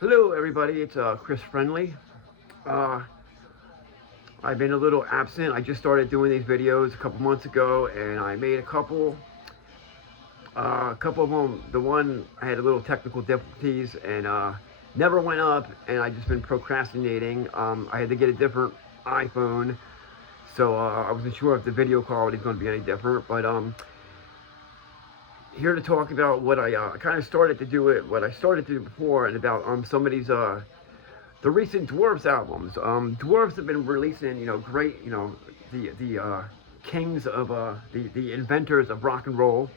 Hello everybody, it's Chris Friendly. Uh, I've been a little absent. I just started doing these videos a couple months ago, and I made a couple. A couple of them, the one I had a little technical difficulties and never went up, and I just been procrastinating. I had to get a different iPhone, so I wasn't sure if the video quality is going to be any different. But here to talk about what I kind of started to do it, what I started to do before, and about some of these the recent Dwarves albums. Dwarves have been releasing, great, the kings of the inventors of rock and roll.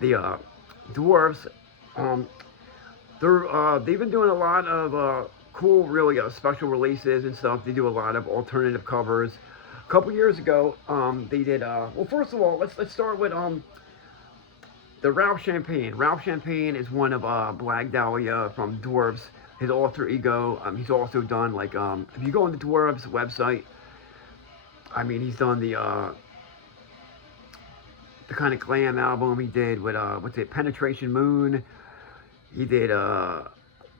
The Dwarves, they've been doing a lot of cool, really special releases and stuff. They do a lot of alternative covers. A couple years ago, they did. Well, first of all, let's start with the Ralph Champagne. Ralph Champagne is one of Black Dahlia from Dwarves, his alter ego. He's also done like if you go on the Dwarves website, I mean he's done the kind of glam album he did with what's it, Penetration Moon. He did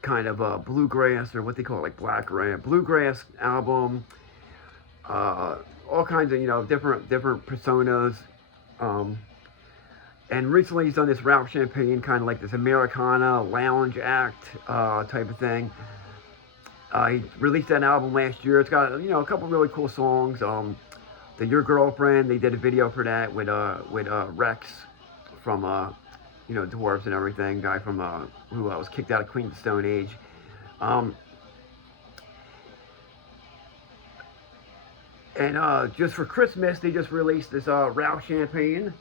kind of bluegrass, or what they call it, like bluegrass album. All kinds of different personas. And recently he's done this Ralph Champagne, kind of like this Americana lounge act type of thing. He released that album last year. It's got a couple really cool songs. The Your Girlfriend, they did a video for that with Rex from Dwarves and everything. Guy from who was kicked out of Queen of the Stone Age. And just for Christmas, they just released this Ralph Champagne.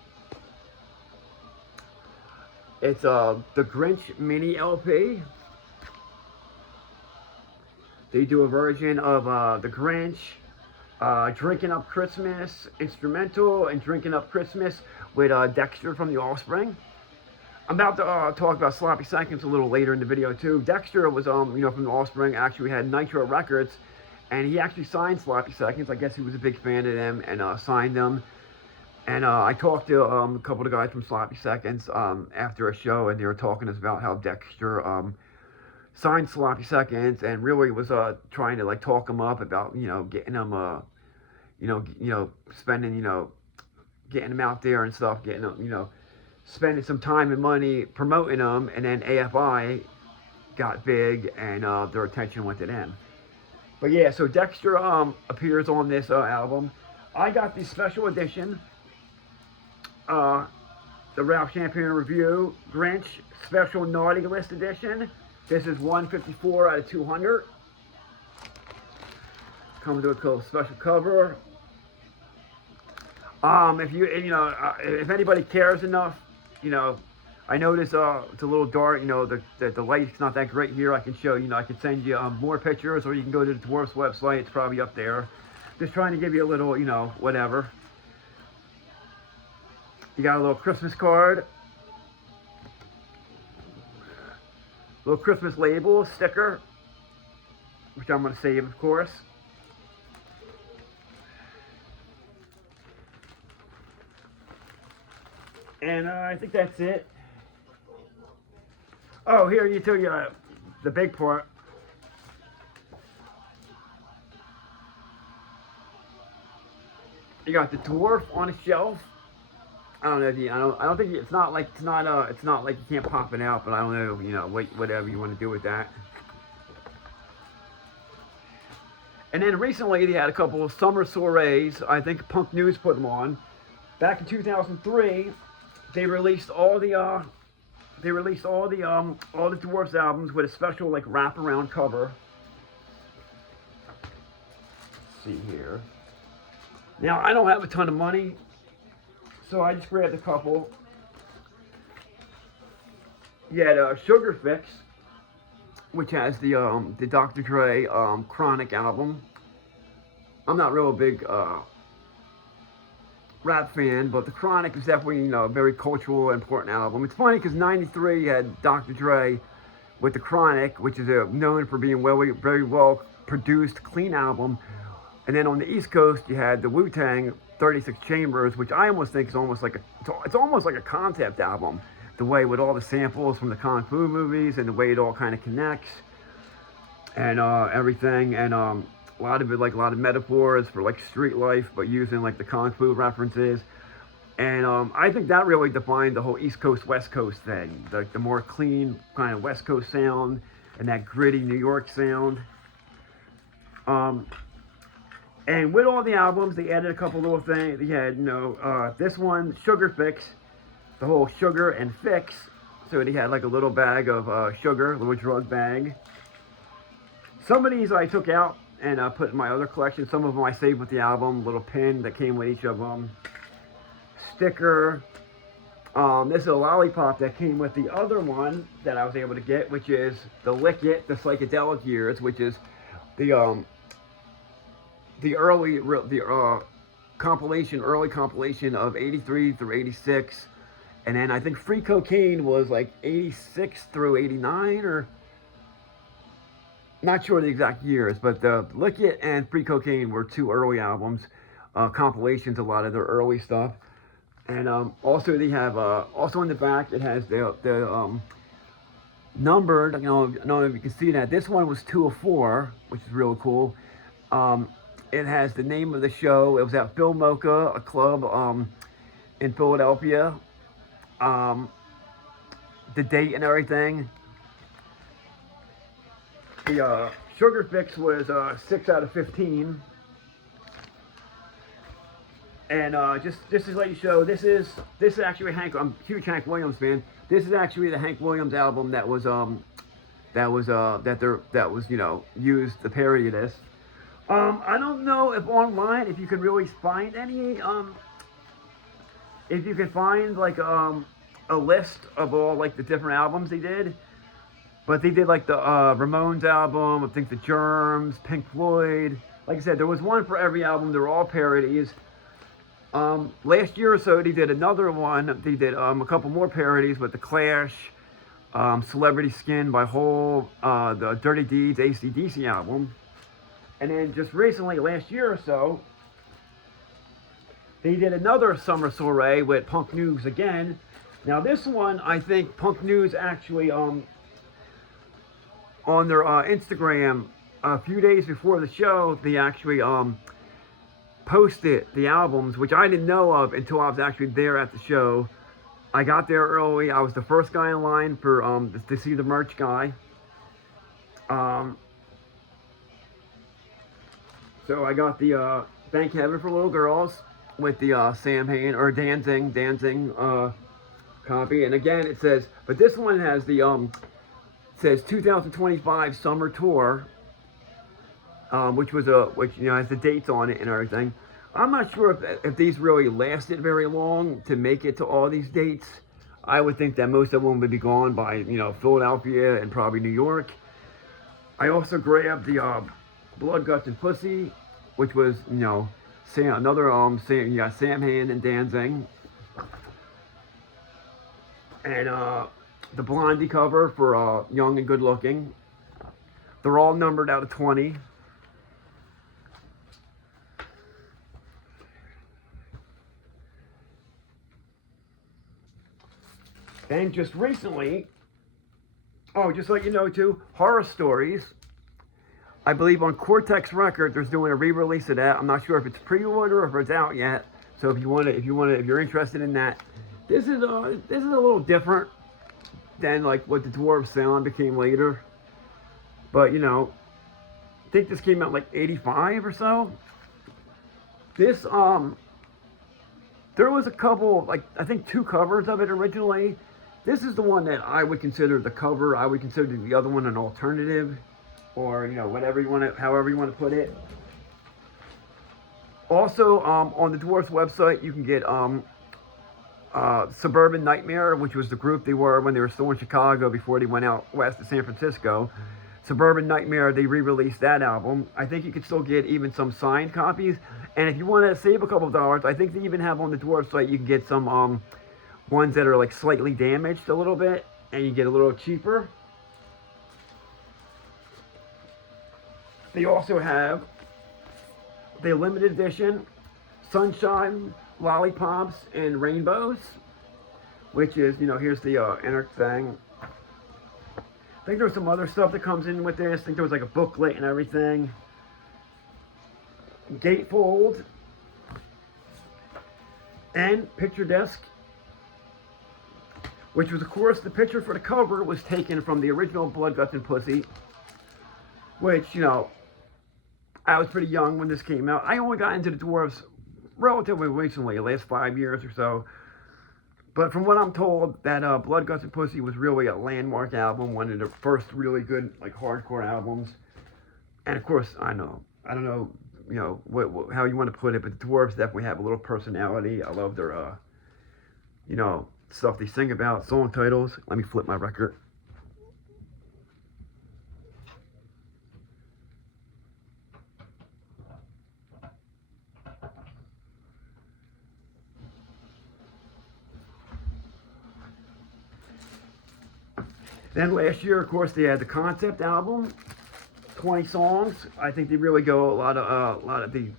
It's the Grinch mini LP. They do a version of the Grinch, Drinking Up Christmas instrumental, and Drinking Up Christmas with Dexter from The Offspring. I'm about to talk about Sloppy Seconds a little later in the video too. Dexter was from The Offspring. Actually had Nitro Records, and he actually signed Sloppy Seconds. I guess he was a big fan of them and signed them. And I talked to a couple of guys from Sloppy Seconds after a show, and they were talking to us about how Dexter signed Sloppy Seconds and really was trying to like talk him up about getting them spending getting them out there and stuff, getting them spending some time and money promoting them, and then AFI got big and their attention went to them. But yeah, so Dexter appears on this album. I got the special edition. The Ralph Champagne Review Grinch Special Naughty List Edition. This is 154 out of 200. Comes with a cool special cover. If anybody cares enough, I notice it's a little dark. The light's not that great here. I can show I can send you more pictures, or you can go to the Dwarfs website. It's probably up there. Just trying to give you a little, whatever. You got a little Christmas card, little Christmas label, sticker, which I'm going to save, of course. And I think that's it. Oh, here you tell you the big part. You got the dwarf on a shelf. I don't know if you, I don't think it's not like you can't pop it out, but I don't know, whatever you want to do with that. And then recently they had a couple of summer soirees. I think Punk News put them on. Back in 2003, they released all the Dwarves albums with a special like wraparound cover. Let's see here. Now I don't have a ton of money, so I just grabbed a couple. You had Sugar Fix, which has the Dr. Dre Chronic album. I'm not real big rap fan, but the Chronic is definitely a very cultural, important album. It's funny because '93 had Dr. Dre with the Chronic, which is known for being very well produced, clean album. And then on the East Coast, you had the Wu-Tang 36 Chambers, which I almost think is almost like a concept album. the way with all the samples from the Kung Fu movies and the way it all kind of connects and everything, and a lot of it, like a lot of metaphors for like street life, but using like the Kung Fu references. And I think that really defined the whole East Coast, West Coast thing. The more clean kind of West Coast sound and that gritty New York sound. And with all the albums, they added a couple little things. They had, this one, Sugar Fix, the whole sugar and fix. So they had like a little bag of sugar, a little drug bag. Some of these I took out and put in my other collection. Some of them I saved with the album, little pin that came with each of them. Sticker. This is a lollipop that came with the other one that I was able to get, which is the Lick It, the Psychedelic Years, which is the early compilation of 83 through 86, and then I think Free Cocaine was like 86 through 89, or not sure the exact years, but the Lick It and Free Cocaine were two early albums, compilations, a lot of their early stuff. And also they have, also in the back, it has the numbered, I don't know if you can see that. This one was 204, which is really cool. It has the name of the show. It was at Phil Mocha, a club in Philadelphia. The date and everything. The Sugar Fix was 6 out of 15. And just to let you know, this is actually Hank. I'm a huge Hank Williams fan. This is actually the Hank Williams album that was used, the parody of this. I don't know if online, if you can really find any, if you can find like a list of all like the different albums they did. But they did like the Ramones album, I think the Germs, Pink Floyd. Like I said, there was one for every album. They were all parodies. Last year or so, they did another one. They did a couple more parodies with The Clash, Celebrity Skin by Hole, the Dirty Deeds AC/DC album. And then just recently, last year or so, they did another summer soiree with Punk News again. Now this one, I think Punk News actually, on their Instagram, a few days before the show, they actually posted the albums, which I didn't know of until I was actually there at the show. I got there early. I was the first guy in line for to see the merch guy. So I got the Thank Heaven for Little Girls with the Sam Hain or Danzig copy, and again it says, but this one has the says 2025 summer tour, which has the dates on it and everything. I'm not sure if these really lasted very long to make it to all these dates. I would think that most of them would be gone by Philadelphia and probably New York. I also grabbed the Blood, Guts, and Pussy, which was Sam Hain and Danzig, and the Blondie cover for Young and Good Looking. They're all numbered out of 20. And just recently, just to let you know too, Horror Stories. I believe on Cortex Records, there's doing a re-release of that. I'm not sure if it's pre-order or if it's out yet. So if you're interested in that, this is a little different than like what the Dwarves sound became later. But I think this came out like 85 or so. This there was a couple, like I think 2 covers of it originally. This is the one that I would consider the cover. I would consider the other one an alternative, or whatever you want to, however you want to put it. Also, on the Dwarves website, you can get Suburban Nightmare, which was the group they were when they were still in Chicago before they went out west to San Francisco. Suburban Nightmare, they re-released that album. I think you could still get even some signed copies. And if you want to save a couple of dollars, I think they even have on the Dwarves site, you can get some ones that are like slightly damaged a little bit, and you get a little cheaper. They also have the limited edition Sunshine, Lollipops, and Rainbows, which is, you know, here's the inner thing. I think there's some other stuff that comes in with this. I think there was like a booklet and everything. Gatefold. And picture disc. Which was, of course, the picture for the cover was taken from the original Blood, Guts, and Pussy. Which, you know, I was pretty young when this came out. I only got into the Dwarves relatively recently, the last 5 years or so. But from what I'm told, that Blood, Guts, and Pussy was really a landmark album, one of the first really good, like, hardcore albums. And of course, I don't know, you know, how you want to put it, but the Dwarves definitely have a little personality. I love their, you know, stuff they sing about, song titles. Let me flip my record. Then last year, of course, they had the concept album, 20 songs. I think they really go a lot of the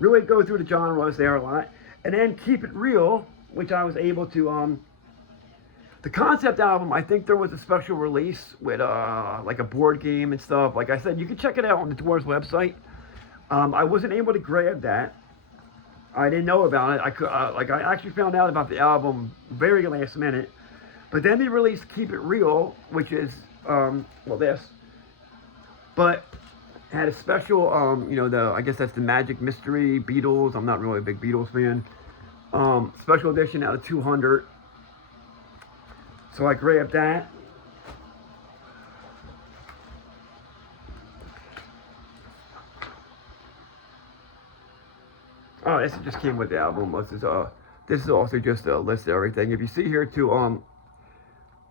really go through the genres there a lot. And then Keep It Real, which I was able to the concept album. I think there was a special release with like a board game and stuff. Like I said, you can check it out on the Dwarves website. I wasn't able to grab that. I didn't know about it. I actually found out about the album very last minute. But then they released Keep It Real, which is, well, this. But had a special, you know, I guess that's the Magic Mystery Beatles. I'm not really a big Beatles fan. Special edition out of 200. So I grabbed that. Oh, this just came with the album. This is also just a list of everything. If you see here too,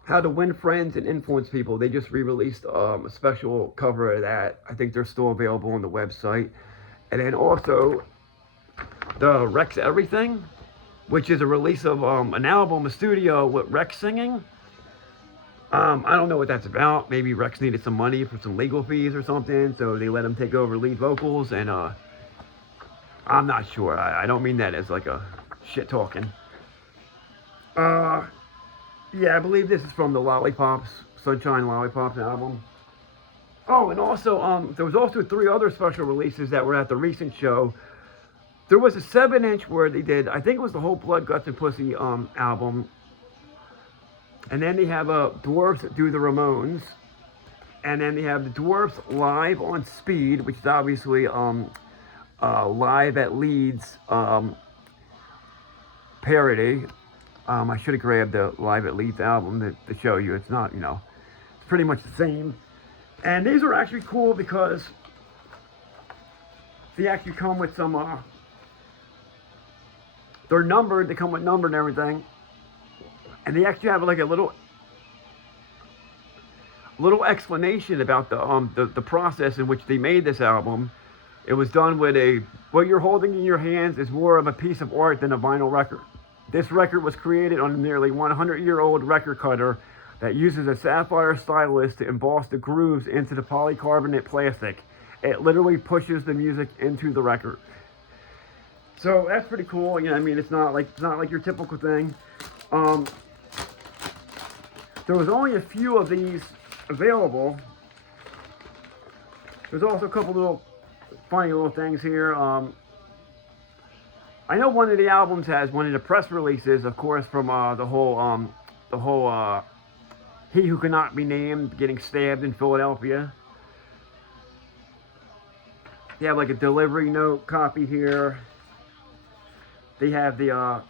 how to Win Friends and Influence People. They just re-released a special cover of that. I think they're still available on the website. And then also the Rex Everything, which is a release of an album, a studio with Rex singing. I don't know what that's about. Maybe Rex needed some money for some legal fees or something, so they let him take over lead vocals. And I'm not sure. I don't mean that as like a shit talking. Yeah, I believe this is from the Lollipops, Sunshine Lollipops album. Oh, and also, there was also 3 other special releases that were at the recent show. There was a 7-inch where they did, I think it was the whole Blood, Guts, and Pussy album. And then they have Dwarves Do the Ramones. And then they have the Dwarves Live on Speed, which is obviously Live at Leeds parody. I should have grabbed the Live at Leeds album to show you. It's not, you know, it's pretty much the same. And these are actually cool because they actually come with some, they're numbered, they come with number and everything. And they actually have like a little explanation about the process in which they made this album. It was done with what you're holding in your hands is more of a piece of art than a vinyl record. This record was created on a nearly 100-year-old record cutter that uses a sapphire stylus to emboss the grooves into the polycarbonate plastic. It literally pushes the music into the record. So that's pretty cool. You know, I mean, it's not like your typical thing. There was only a few of these available. There's also a couple little funny little things here. I know one of the albums has one of the press releases, of course, from the whole He Who Cannot Be Named getting stabbed in Philadelphia. They have like a delivery note copy here. They have the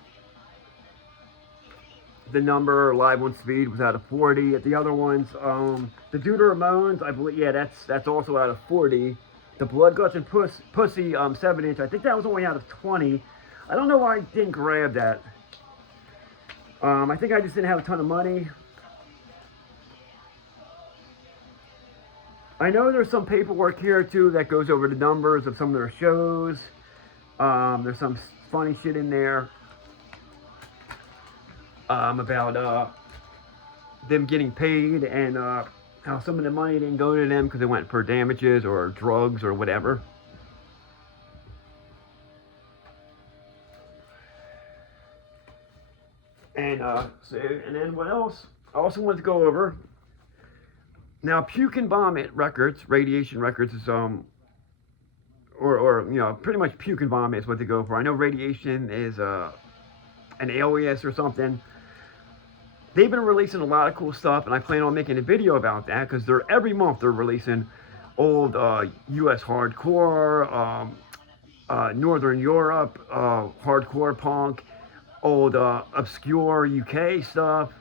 number Live on Speed was out of 40. At the other ones, the Do the Ramones, I believe, yeah, that's also out of 40. The Blood, Guts, and Pussy 7-inch, I think that was only out of 20. I don't know why I didn't grab that. I think I just didn't have a ton of money. I know there's some paperwork here too that goes over the numbers of some of their shows. There's some funny shit in there about them getting paid and how some of the money didn't go to them because it went for damages or drugs or whatever. And and then what else? I also want to go over. Now, Puke and Vomit Records, Radiation Records is or you know, pretty much Puke and Vomit is what they go for. I know Radiation is an alias or something. They've been releasing a lot of cool stuff, and I plan on making a video about that because every month they're releasing old U.S. hardcore, Northern Europe hardcore punk, old obscure UK stuff.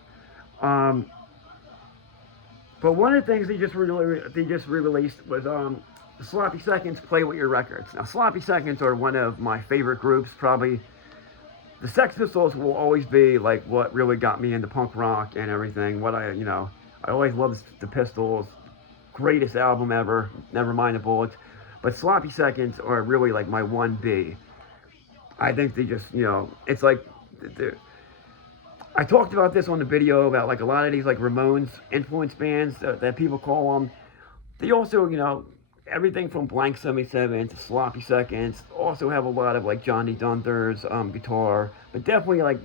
But one of the things they just re-released was Sloppy Seconds Play With Your Records. Now, Sloppy Seconds are one of my favorite groups. Probably the Sex Pistols will always be like what really got me into punk rock and everything. I always loved the Pistols. Greatest album ever. Never mind the Bullets. But Sloppy Seconds are really like my 1B. I think they just, it's like I talked about this on the video about like a lot of these like Ramones influence bands that people call them. They also, everything from Blank 77 to Sloppy Seconds also have a lot of like Johnny Thunders guitar, but definitely like,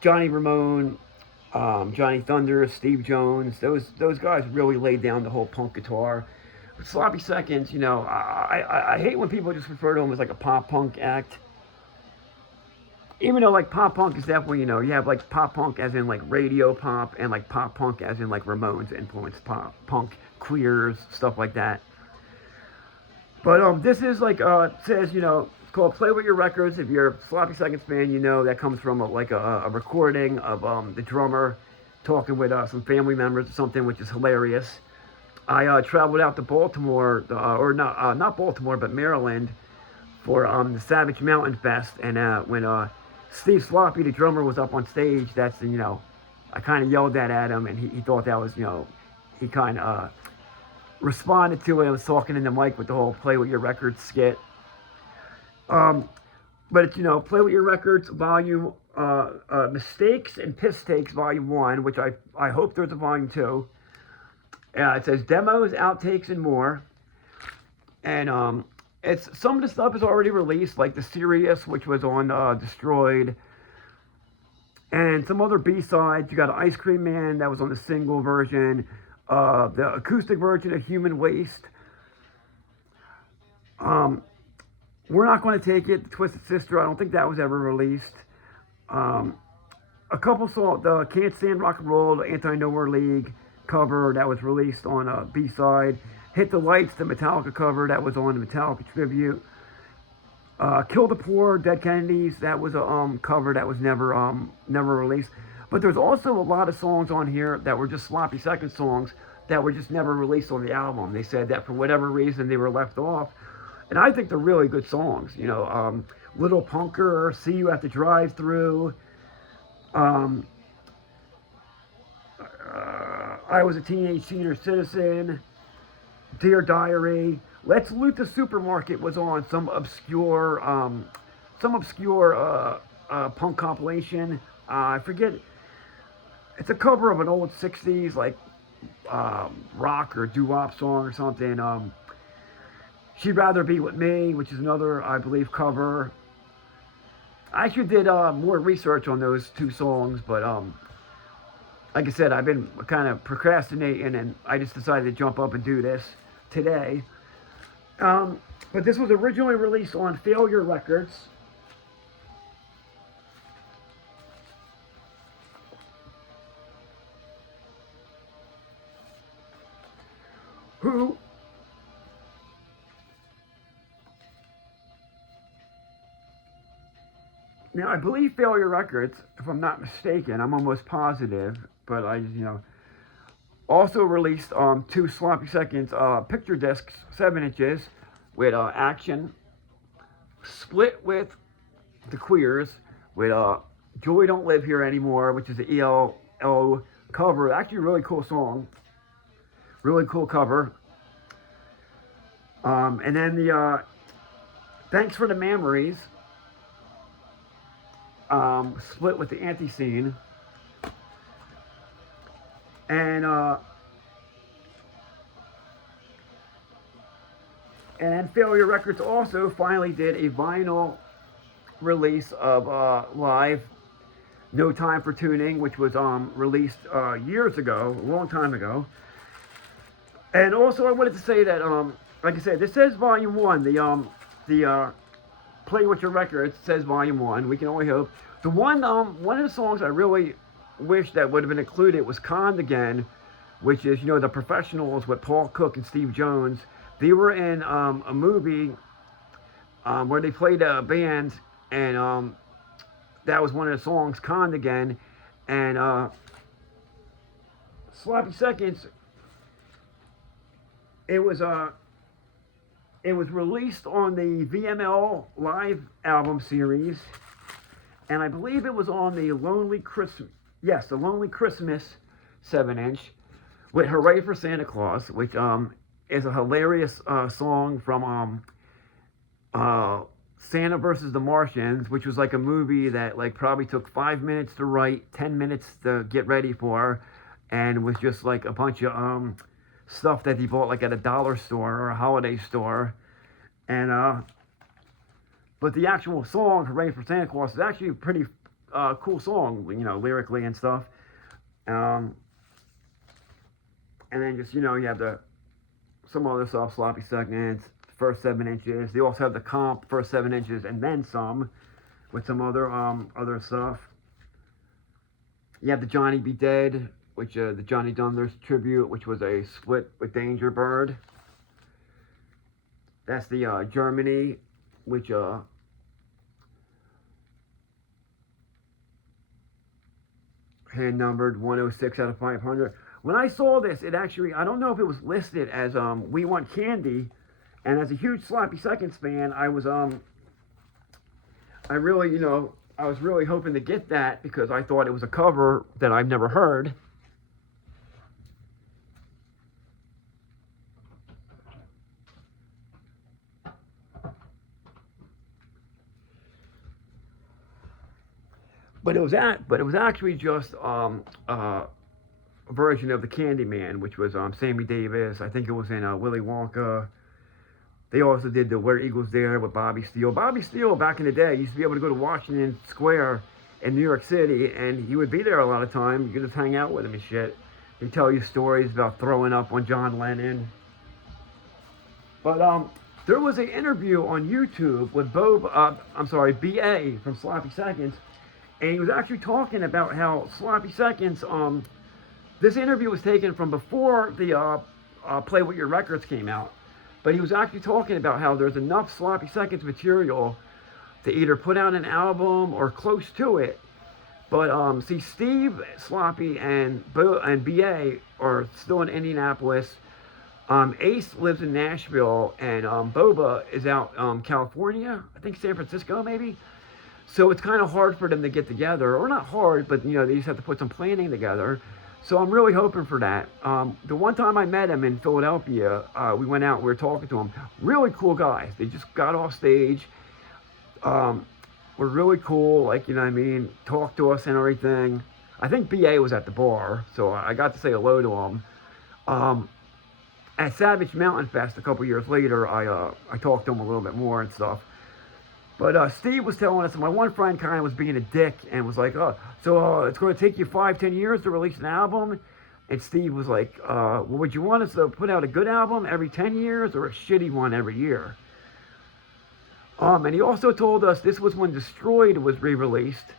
Johnny Ramone, Johnny Thunders, Steve Jones, those guys really laid down the whole punk guitar. But Sloppy Seconds, I hate when people just refer to them as like a pop punk act. Even though like pop punk is definitely, you have like pop punk as in like radio pop and like pop punk as in like Ramones influenced pop punk, Queers, stuff like that. But this is like says, it's called Play With Your Records. If you're a Sloppy Seconds fan, that comes from a recording of the drummer talking with some family members or something, which is hilarious. I traveled out to Baltimore, or not Baltimore, but Maryland, for the Savage Mountain Fest, and when Steve Sloppy, the drummer, was up on stage, I kind of yelled that at him, and he thought that was, he kind of responded to it. I was talking in the mic with the whole Play With Your Records skit. But it's, Play With Your Records volume, Mistakes and Piss Takes volume 1, which I hope there's a volume 2. It says demos, outtakes, and more. And it's some of the stuff is already released, like the Sirius, which was on Destroyed, and some other B-sides. You got Ice Cream Man, that was on the single version, the acoustic version of Human Waste. We're Not Going to Take It, the Twisted Sister, I don't think that was ever released. A couple songs, the Can't Stand Rock and Roll, the Anti-Nowhere League cover, that was released on a B-side. Hit the Lights, the Metallica cover, that was on the Metallica tribute. Kill the Poor, Dead Kennedys, that was a cover that was never released. But there's also a lot of songs on here that were just Sloppy Seconds songs that were just never released on the album. They said that for whatever reason they were left off. And I think they're really good songs. Little Punker, See You at the Drive-Thru, I Was a Teenage Senior Citizen, Dear Diary, Let's Loot the Supermarket was on some obscure punk compilation. I forget. It's a cover of an old 60s like rock or doo-wop song or something. She'd Rather Be With Me, which is another, I believe, cover. I actually did more research on those two songs, but like I said, I've been kind of procrastinating, and I just decided to jump up and do this today. But this was originally released on Failure Records. Who now, I believe Failure Records, if I'm not mistaken, I'm almost positive, but also released 2 Sloppy Seconds picture discs, 7 inches, with Action, split with the Queers, with Joy Don't Live Here Anymore, which is the ELO cover. Actually, a really cool song. Really cool cover. And then the Thanks for the Memories, split with the Anti-Scene. And then Failure Records also finally did a vinyl release of Live. No Time for Tuning, which was released years ago, a long time ago. And also, I wanted to say that, like I said, this says Volume One. The Play with Your Records says Volume One. We can only hope. The one of the songs I really wish that would have been included was "Conned Again," which is the Professionals with Paul Cook and Steve Jones. They were in a movie where they played a band, and that was one of the songs, "Conned Again," and Sloppy Seconds. It was released on the VML Live album series, and I believe it was on the Lonely Christmas. Yes, the Lonely Christmas 7-inch with "Hooray for Santa Claus," which is a hilarious song from Santa versus the Martians, which was like a movie that like probably took 5 minutes to write, 10 minutes to get ready for, and was just like a bunch of stuff that he bought like at a dollar store or a holiday store. And but the actual song "Hooray for Santa Claus" is actually a pretty cool song, lyrically and stuff. And then just you have some other stuff, Sloppy Seconds, first 7 inches. They also have the comp, first 7 inches, and then some, with some other stuff. You have the Johnny Be Dead, which the Johnny Thunders tribute, which was a split with Danger Bird. That's the Germany, which hand numbered 106 out of 500. When I saw this, it actually, I don't know if it was listed as "We Want Candy," and as a huge Sloppy Seconds fan, I was I was really hoping to get that because I thought it was a cover that I've never heard. But it was actually just a version of the Candyman, which was Sammy Davis. I think it was in Willy Wonka. They also did the "Where Eagles Dare" with Bobby Steele. Bobby Steele, back in the day, used to be able to go to Washington Square in New York City, and he would be there a lot of time. You could just hang out with him and shit. He'd tell you stories about throwing up on John Lennon. But there was an interview on YouTube with B.A. from Sloppy Seconds, and he was actually talking about how Sloppy Seconds, this interview was taken from before the Play With Your Records came out, but he was actually talking about how there's enough Sloppy Seconds material to either put out an album or close to it. But see, Steve, Sloppy, and B.A. are still in Indianapolis. Ace lives in Nashville, and Boba is out California, I think San Francisco maybe. So it's kind of hard for them to get together, or not hard, but they just have to put some planning together. So I'm really hoping for that. The one time I met him in Philadelphia, we went out, we were talking to him. Really cool guys. They just got off stage. Were really cool, like, talked to us and everything. I think BA was at the bar, so I got to say hello to him. At Savage Mountain Fest a couple years later, I talked to him a little bit more and stuff. But Steve was telling us, my one friend kind of was being a dick and was like, so it's going to take you 5-10 years to release an album? And Steve was like, well, would you want us to put out a good album every 10 years or a shitty one every year? And he also told us this was when Destroyed was re-released.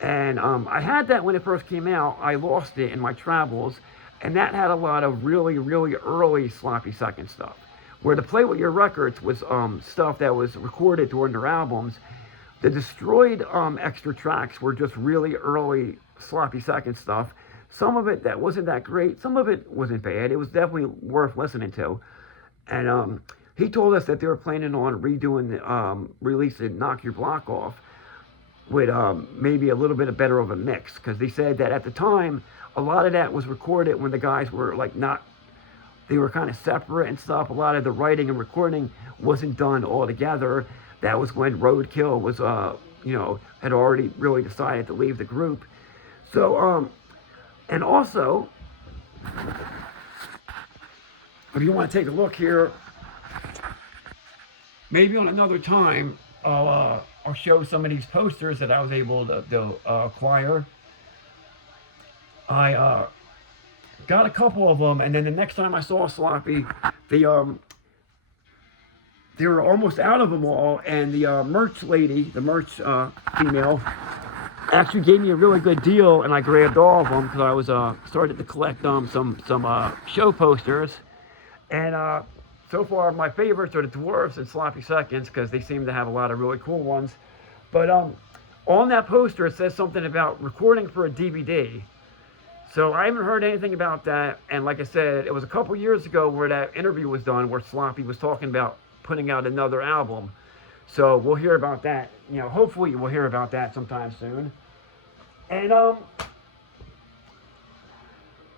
And I had that when it first came out. I lost it in my travels. And that had a lot of really, really early Sloppy Second stuff. Where the Play With Your Records was stuff that was recorded during their albums. The Destroyed extra tracks were just really early Sloppy Second stuff. Some of it that wasn't that great. Some of it wasn't bad. It was definitely worth listening to. And he told us that they were planning on releasing Knock Your Block Off with maybe a little bit better of a mix. Because they said that at the time, a lot of that was recorded when the guys were they were kind of separate and stuff. A lot of the writing and recording wasn't done all together. That was when Roadkill was, had already really decided to leave the group. So, and also, if you want to take a look here, maybe on another time, I'll show some of these posters that I was able to acquire. I got a couple of them, and then the next time I saw Sloppy, they they were almost out of them all, and the merch lady, the merch female, actually gave me a really good deal, and I grabbed all of them because I was started to collect some show posters, and so far my favorites are the Dwarves and Sloppy Seconds because they seem to have a lot of really cool ones. But on that poster it says something about recording for a DVD. So I haven't heard anything about that, and like I said, it was a couple years ago where that interview was done where Sloppy was talking about putting out another album. So we'll hear about that. You know, hopefully we'll hear about that sometime soon. And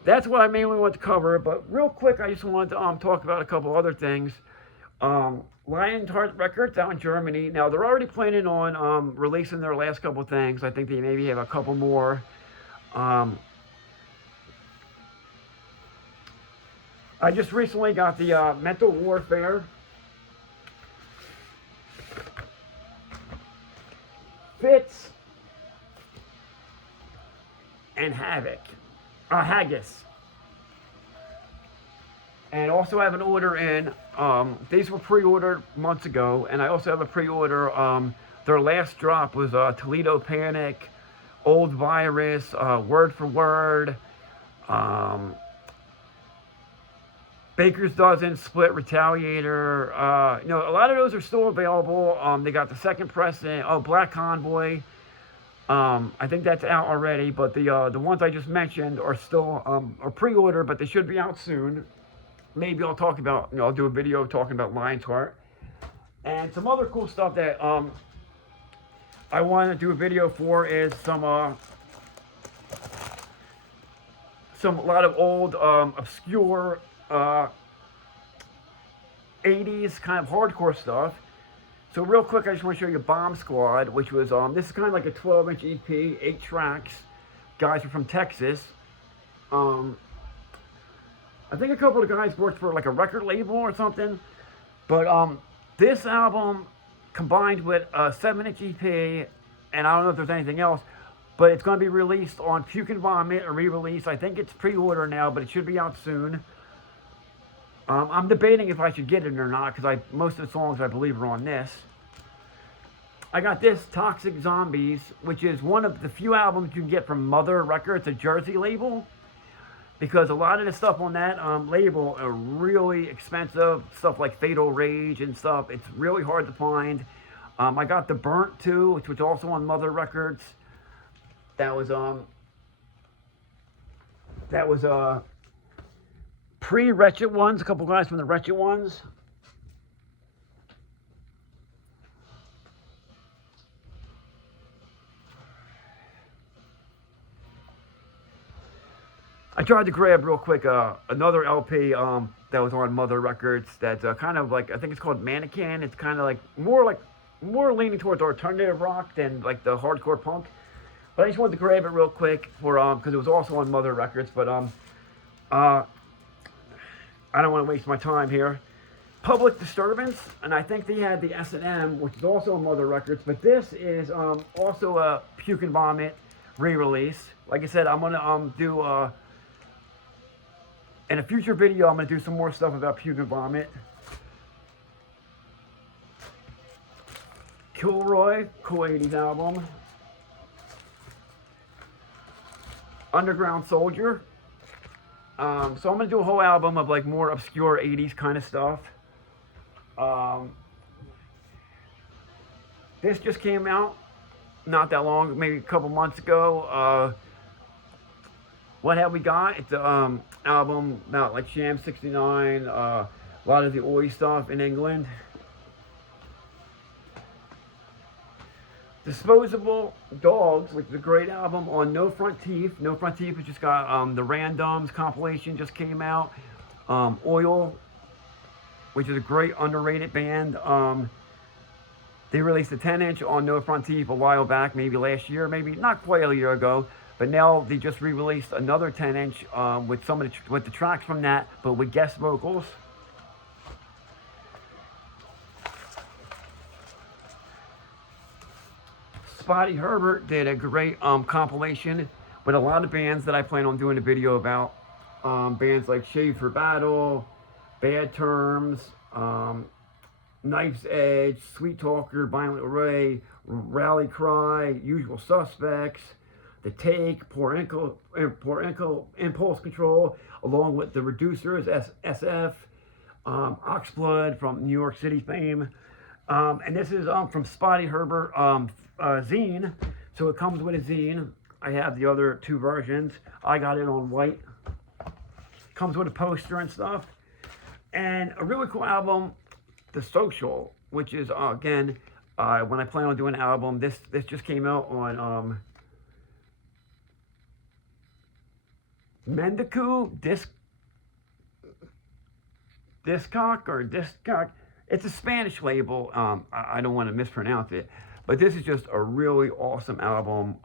that's what I mainly want to cover. But real quick, I just wanted to talk about a couple other things. Lionheart Records out in Germany. Now they're already planning on releasing their last couple things. I think they maybe have a couple more. I just recently got the Mental Warfare, Fitz, and Haggis. And also have an order in. These were pre-ordered months ago, and I also have a pre-order. Their last drop was Toledo Panic, Old Virus, Word for Word, Baker's Dozen, Split, Retaliator. You know, a lot of those are still available. They got the second press in. Oh, Black Convoy. I think that's out already, but the ones I just mentioned are still are pre-order, but they should be out soon. Maybe I'll talk about, you know, I'll do a video talking about Lionheart and some other cool stuff that I want to do a video for is a lot of old obscure 80s kind of hardcore stuff. So real quick, I just want to show you Bomb Squad, which was, this is kind of like a 12-inch EP, 8 tracks. Guys are from Texas. I think a couple of guys worked for like a record label or something. But this album combined with a 7-inch EP, and I don't know if there's anything else, but it's going to be released on Puke and Vomit, a re-release. I think it's pre-order now, but it should be out soon. I'm debating if I should get it or not, because most of the songs I believe are on this. I got this, Toxic Zombies, which is one of the few albums you can get from Mother Records, a Jersey label, because a lot of the stuff on that label are really expensive, stuff like Fatal Rage and stuff. It's really hard to find. I got The Burnt too, which was also on Mother Records. That was pre-Wretched Ones, a couple guys from the Wretched Ones. I tried to grab real quick another LP that was on Mother Records that's kind of like, I think it's called Mannequin. It's kind of like more leaning towards alternative rock than like the hardcore punk. But I just wanted to grab it real quick for because it was also on Mother Records. But I don't want to waste my time here. Public Disturbance, and I think they had the S&M, which is also on Mother Records. But this is also a Puke and Vomit re-release. Like I said, I'm gonna do in a future video. I'm gonna do some more stuff about Puke and Vomit. Killroy, cool 80s album. Underground Soldier. So I'm going to do a whole album of like more obscure 80s kind of stuff. This just came out not that long, maybe a couple months ago. What Have We Got? It's an album about like Sham 69, a lot of the oi stuff in England. Disposable Dogs, which is a great album on No Front Teeth. No Front Teeth has just got the Randoms compilation just came out. Oil, which is a great underrated band. They released a 10-inch on No Front Teeth a while back, maybe last year, maybe not quite a year ago. But now they just re-released another 10-inch with some of the tracks from that, but with guest vocals. Spotty Herbert did a great compilation with a lot of bands that I plan on doing a video about. Bands like Shave for Battle, Bad Terms, Knife's Edge, Sweet Talker, Violent Array, Rally Cry, Usual Suspects, The Take, Poor Ankle, Impulse Control, along with the Reducers, SF, Oxblood from New York City fame. And this is from Spotty Herbert zine. So it comes with a zine. I have the other two versions. I got it on white. Comes with a poster and stuff. And a really cool album, The Social, which is, again, when I plan on doing an album, this just came out on Mendicu Discock. It's a Spanish label. I don't want to mispronounce it, but this is just a really awesome album.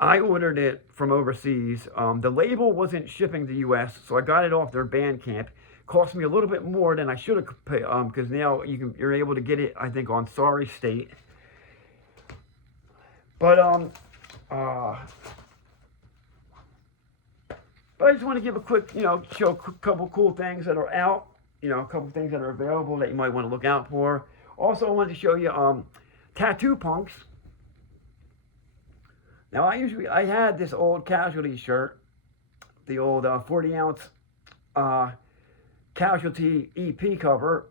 I ordered it from overseas. The label wasn't shipping to the U.S., so I got it off their Bandcamp. Cost me a little bit more than I should have paid, because now you're able to get it, I think, on Sorry State. But I just want to give a quick, show a couple cool things that are out. A couple things that are available that you might want to look out for. Also, I wanted to show you Tattoo Punks. Now, I had this old Casualty shirt, the old 40-ounce Casualty EP cover,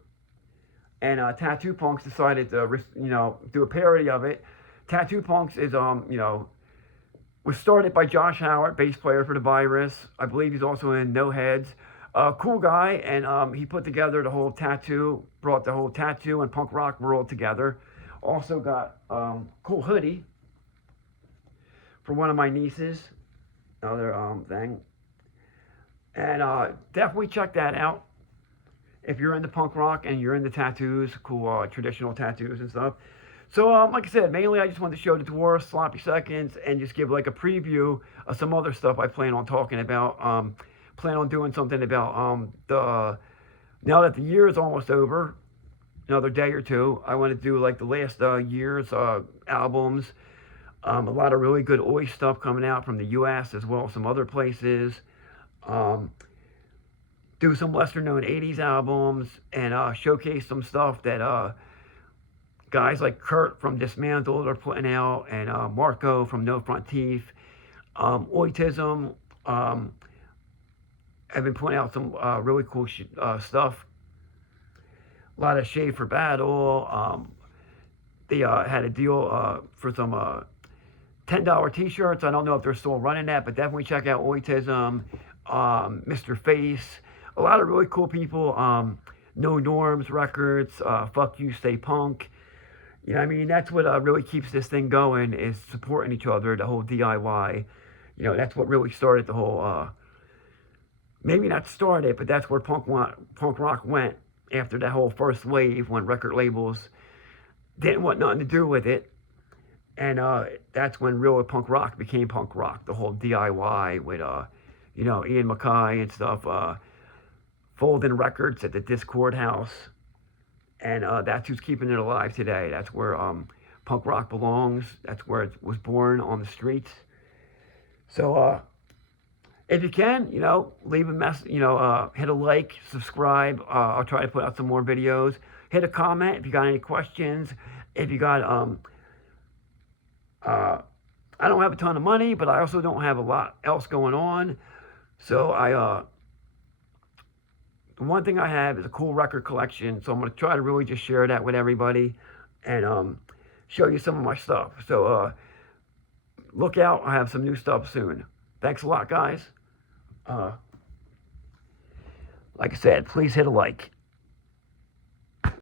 and Tattoo Punks decided to, do a parody of it. Tattoo Punks is, was started by Josh Howard, bass player for The Virus. I believe he's also in No Heads. Cool guy, and he put together the whole tattoo, brought the whole tattoo and punk rock world together. Also got cool hoodie for one of my nieces, another thing. And definitely check that out if you're into punk rock and you're into tattoos, cool traditional tattoos and stuff. So, like I said, mainly I just wanted to show the Dwarves, Sloppy Seconds, and just give like a preview of some other stuff I plan on talking about. Plan on doing something about now that the year is almost over, another day or two, I want to do like the last year's albums. A lot of really good oi stuff coming out from the U.S. as well as some other places. Do some lesser known 80s albums and showcase some stuff that guys like Kurt from Dismantled are putting out, and Marco from No Front Teeth. Oitism. I've been putting out some really cool stuff. A lot of Shave for Battle. They had a deal for some $10 t-shirts. I don't know if they're still running that, but definitely check out Oitism, Mr. Face. A lot of really cool people. No Norms Records, Fuck You, Stay Punk. That's what really keeps this thing going, is supporting each other, the whole DIY. That's what really started the whole... maybe not started, but that's where punk rock went after that whole first wave, when record labels didn't want nothing to do with it. And that's when real punk rock became punk rock, the whole DIY with, Ian Mackay and stuff, folding records at the Discord house. And that's who's keeping it alive today. That's where punk rock belongs. That's where it was born, on the streets. So, if you can, leave a message, hit a like, subscribe. I'll try to put out some more videos. Hit a comment if you got any questions. If you got, I don't have a ton of money, but I also don't have a lot else going on. So the one thing I have is a cool record collection. So I'm going to try to really just share that with everybody and show you some of my stuff. So look out. I have some new stuff soon. Thanks a lot, guys. Like I said, please hit a like.